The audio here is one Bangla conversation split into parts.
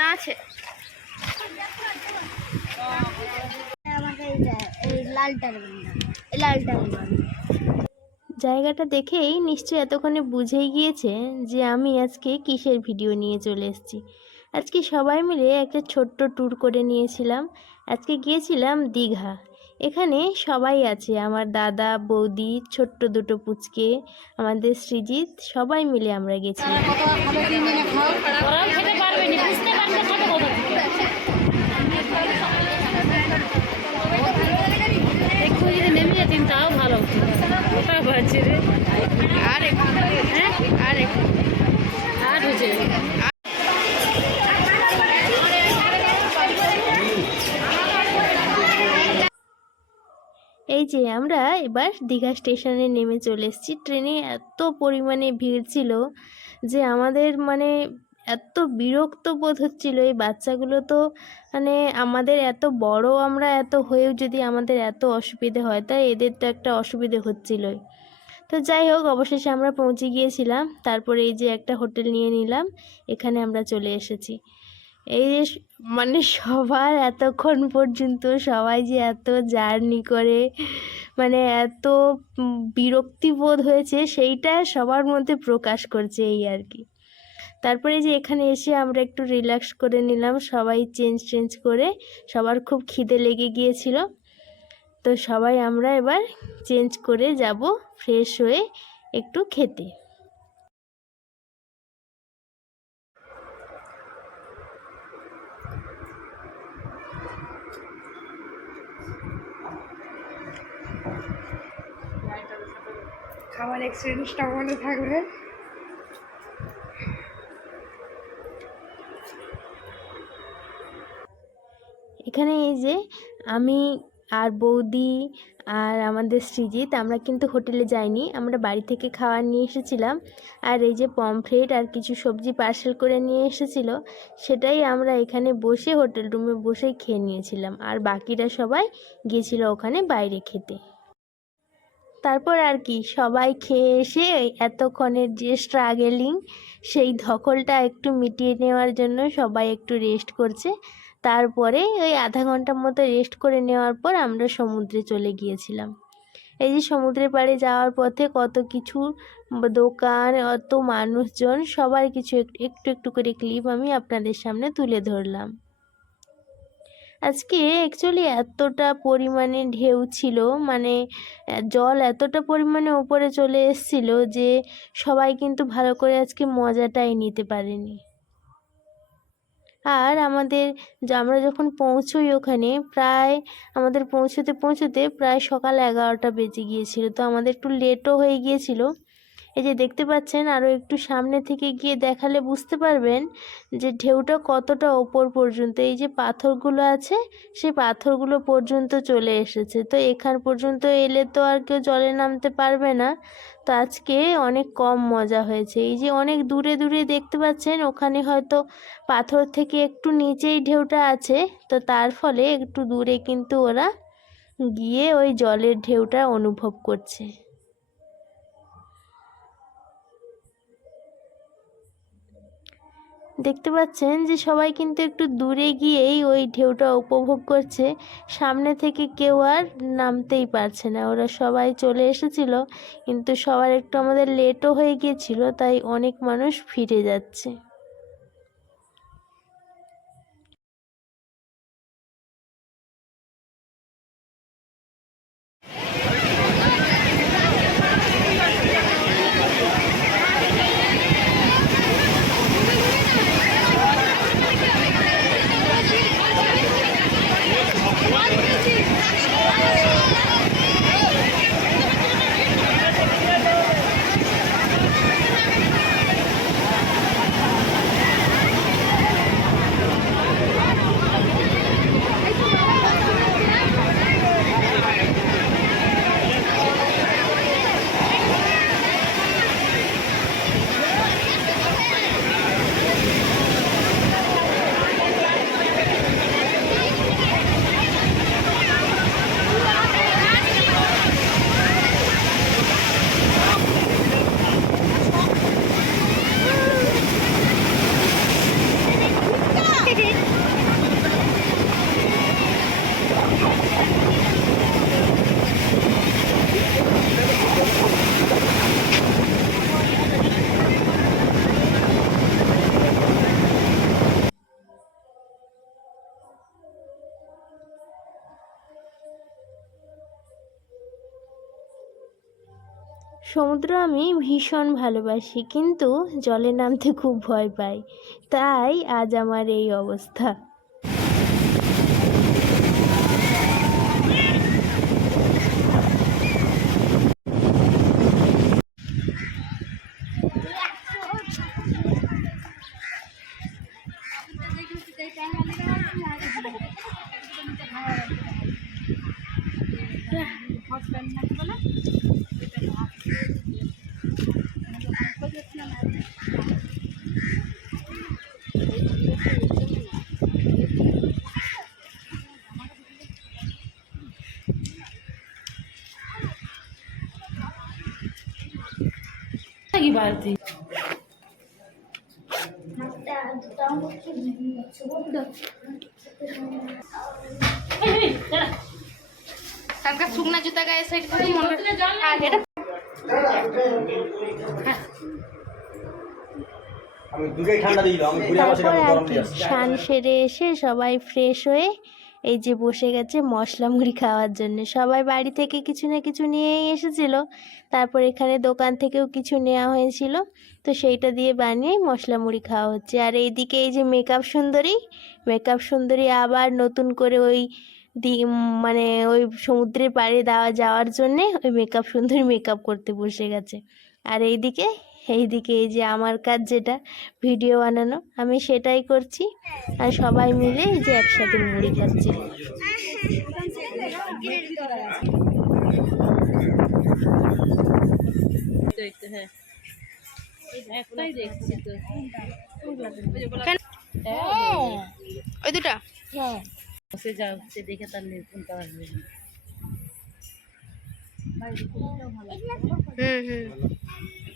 না আছে জায়গাটা দেখেই নিশ্চয়ই এতক্ষণে বুঝেই গিয়েছে যে আমি আজকে কিসের ভিডিও নিয়ে চলে এসেছি। আজকে সবাই মিলে একটা ছোট্ট ট্যুর করে নিয়েছিলাম। আজকে গিয়েছিলাম দীঘা। এখানে সবাই আছে, আমার দাদা, বৌদি, ছোট্ট দুটো পুচকে, আমাদের সৃজিত, সবাই মিলে আমরা গেছিলাম। তাও ভালো ওটা বাজছে রে আর আর আর হচ্ছে এই যে আমরা এবার দীঘা স্টেশনে নেমে চলে এসেছি। ট্রেনে এত পরিমাণে ভিড় ছিল যে আমাদের এত বিরক্ত বোধ হচ্ছিল। এই বাচ্চাগুলো তো আমাদের এত বড়, আমরা এত হয়েও যদি আমাদের এত অসুবিধে হয়, তাই এদের তো একটা অসুবিধে হচ্ছিলই। তো যাই হোক, অবশেষে আমরা পৌঁছে গিয়েছিলাম। তারপরে এই যে একটা হোটেল নিয়ে নিলাম, এখানে আমরা চলে এসেছি। এই যে সবার এতক্ষণ পর্যন্ত সবাই যে এত জার্নি করে এত বিরক্তি বোধ হয়েছে, সেইটা সবার মধ্যে প্রকাশ করছে এই আর কি। তারপরে যে এখানে এসে আমরা একটু রিল্যাক্স করে নিলাম, সবাই চেঞ্জ করে। সবার খুব খিদে লেগে গিয়েছিল, তো সবাই আমরা এবার চেঞ্জ করে যাব ফ্রেশ হয়ে একটু খেতে। খাবার এক্সপিরিয়েন্সটা মনে থাকবে। এখানে এই যে আমি আর বৌদি আর আমাদের সৃজিত, আমরা কিন্তু হোটেলে যাইনি, আমরা বাড়ি থেকে খাবার নিয়ে এসেছিলাম। আর এই যে পমফ্রেট আর কিছু সবজি পার্সেল করে নিয়ে এসেছিল, সেটাই আমরা এখানে বসে হোটেল রুমে বসেই খেয়ে নিয়েছিলাম। আর বাকিরা সবাই গিয়েছিল ওখানে বাইরে খেতে। তারপর আর কি, সবাই খেয়ে এসে এতক্ষণের যে স্ট্রাগেলিং, সেই ধকলটা একটু মিটিয়ে নেওয়ার জন্য সবাই একটু রেস্ট করছে। তারপরে ওই আধা ঘন্টার মতো রেস্ট করে নেওয়ার পর আমরা সমুদ্রে চলে গিয়েছিলাম। এই যে সমুদ্রের পাড়ে যাওয়ার পথে কত কিছু দোকান, অত মানুষজন, সবার কিছু একটু একটু করে ক্লিপ আমি আপনাদের সামনে তুলে ধরলাম। আজকে অ্যাকচুয়ালি এতটা পরিমাণে ঢেউ ছিল, জল এতটা পরিমাণে উপরে চলে এসেছিল যে সবাই কিন্তু ভালো করে আজকে মজাটাই নিতে পারেনি। আর আমরা যখন পৌঁছোই ওখানে, প্রায় আমাদের পৌঁছতে প্রায় সকাল 11টা বেজে গিয়েছিল। তো আমাদের একটু লেটও হয়ে গিয়েছিল। এই যে দেখতে পাচ্ছেন, আরও একটু সামনে থেকে গিয়ে দেখালে বুঝতে পারবেন যে ঢেউটা কতটা ওপর পর্যন্ত, এই যে পাথরগুলো আছে সেই পাথরগুলো পর্যন্ত চলে এসেছে। তো এখান পর্যন্ত এলে তো আর কেউ জলে নামতে পারবে না। তো আজকে অনেক কম মজা হয়েছে। এই যে অনেক দূরে দূরে দেখতে পাচ্ছেন, ওখানে হয়তো পাথর থেকে একটু নিচেই ঢেউটা আছে, তো তার ফলে একটু দূরে কিন্তু ওরা গিয়ে ওই জলের ঢেউটা অনুভব করছে। দেখতে পাচ্ছেন যে সবাই কিন্তু একটু দূরে গিয়েই ওই ঢেউটা উপভোগ করছে, সামনে থেকে কেউ আর নামতেই পারছে না। ওরা সবাই চলে এসেছিল, কিন্তু সবার একটু আমাদের লেটও হয়ে গিয়েছিল, তাই অনেক মানুষ ফিরে যাচ্ছে। সমুদ্র আমি ভীষণ ভালোবাসি, কিন্তু জলে নামতে খুব ভয় পাই, তাই আজ আমার এই অবস্থা। কি বালতি কালকা শুকনা জুতা গায়ে সাইড করে এটা তারপর আর কি স্নান সেরে এসে সবাই ফ্রেশ হয়ে এই যে বসে গেছে মশলা মুড়ি খাওয়ার জন্য। সবাই বাড়ি থেকে কিছু না কিছু নিয়েই এসেছিল, তারপর এখানে দোকান থেকেও কিছু নেওয়া হয়েছিল, তো সেইটা দিয়ে বানিয়ে মশলা মুড়ি খাওয়া হচ্ছে। আর এইদিকে এই যে মেকআপ সুন্দরী আবার নতুন করে ওই মানে ওই সমুদ্রের পাড়ে যাওয়ার জন্যে ওই মেকআপ সুন্দরী মেকআপ করতে বসে গেছে। আর এইদিকে এই যে আমার কাজ যেটা ভিডিও বানানো, আমি সেটাই করছি, আর সবাই মিলে এই যে একসাথে মুড়ি খাচ্ছি। ওই দুটা বসে যাও, সে দেখে তার নেই কোনটা আসবে।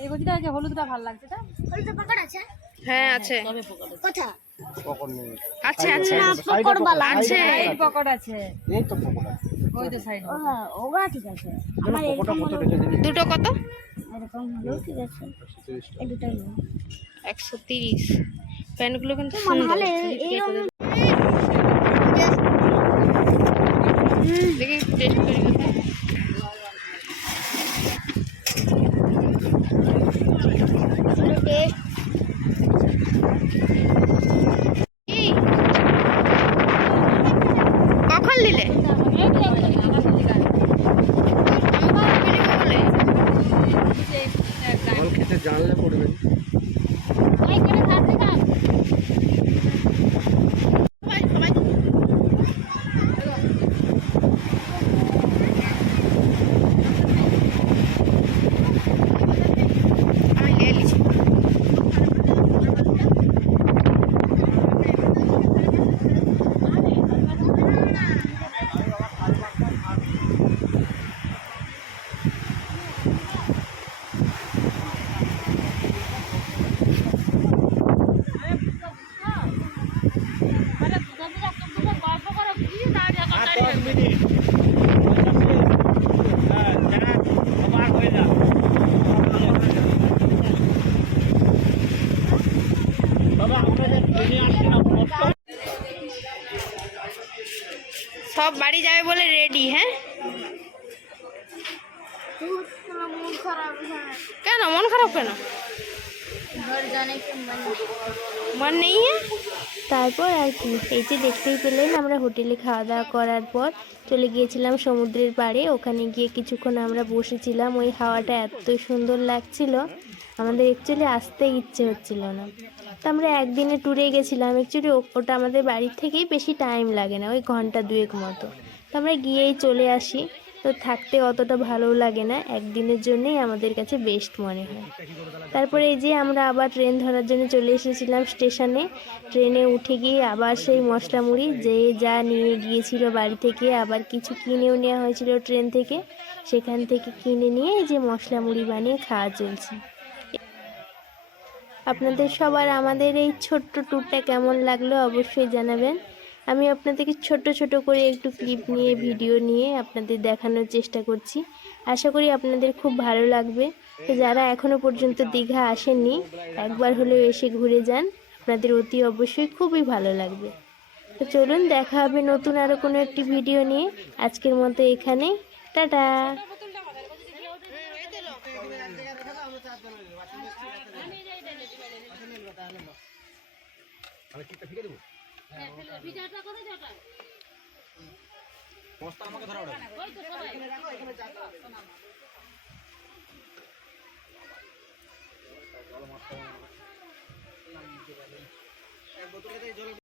এই গতিটা যে হলুদটা ভালো লাগছে, তা হলুদ পকড় আছে? হ্যাঁ আছে। তবে পকোড়া কোথা? পকড় নেই। আছে আছে পকড় বালা আছে। সাইড পকোড়া আছে, এই তো পকড় আছে। ওই তো সাইড ওগা ঠিক আছে। আমার পকড়টা কত রেখে দিন? দুটো কত? এরকম হলো ঠিক আছে। 130 টাকা। এই দুটাই নাও। 130। প্যান্টগুলো কিন্তু সুন্দর। দেখি টেস্ট করি। কখন নিলে? জল খেতে জানলে পড়বে। সব বাড়ি যাবে বলে রেডি। হ্যাঁ, কেন মন খারাপ কেন? মন নেই? তারপর আর কি, এই যে দেখতেই পেলেন আমরা হোটেলে খাওয়া দাওয়া করার পর চলে গিয়েছিলাম সমুদ্রের পাড়ে। ওখানে গিয়ে কিছুক্ষণ আমরা বসেছিলাম, ওই হাওয়াটা এত সুন্দর লাগছিল, আমাদের অ্যাকচুয়ালি আসতে ইচ্ছে হচ্ছিল না। তো আমরা একদিনে ট্যুরে গেছিলাম, অ্যাকচুয়ালি ওটা আমাদের বাড়ির থেকেই বেশি টাইম লাগে না, ওই ঘন্টা দুয়েক মতো। তো আমরা গিয়েই চলে আসি, তো থাকতে অতটা ভালো লাগে না, একদিনের জন্যই আমাদের কাছে বেস্ট মনে হয়। তারপরে এই যে আমরা আবার ট্রেন ধরার জন্য চলে এসেছিলাম স্টেশনে। ট্রেনে উঠে গিয়ে আবার সেই মশলা মুড়ি যে যা নিয়ে গিয়েছিল বাড়ি থেকে, আবার কিছু কিনেও নেওয়া হয়েছিল ট্রেন থেকে, সেখান থেকে কিনে নিয়ে এই যে মশলা মুড়ি বানিয়ে খাওয়া চলছে। আপনাদের সবার আমাদের এই ছোট্ট ট্যুরটা কেমন লাগলো অবশ্যই জানাবেন। আমি আপনাদেরকে ছোট ছোট করে একটু ক্লিপ নিয়ে ভিডিও নিয়ে আপনাদের দেখানোর চেষ্টা করছি, আশা করি আপনাদের খুব ভালো লাগবে। তো যারা এখনও পর্যন্ত দীঘা আসেননি, একবার হলেও এসে ঘুরে যান, আপনাদের অতি অবশ্যই খুবই ভালো লাগবে। তো চলুন, দেখা হবে নতুন আরও কোনো একটি ভিডিও নিয়ে। আজকের মতো এখানে টাটা। তাহলে চিপটা ফিকে দেবো ভিজাটা কোথায় যাটা বস্তা আমাকে ধরা ওটা ওই তো সবাই জল মারতে হবে। এক বোতলে জল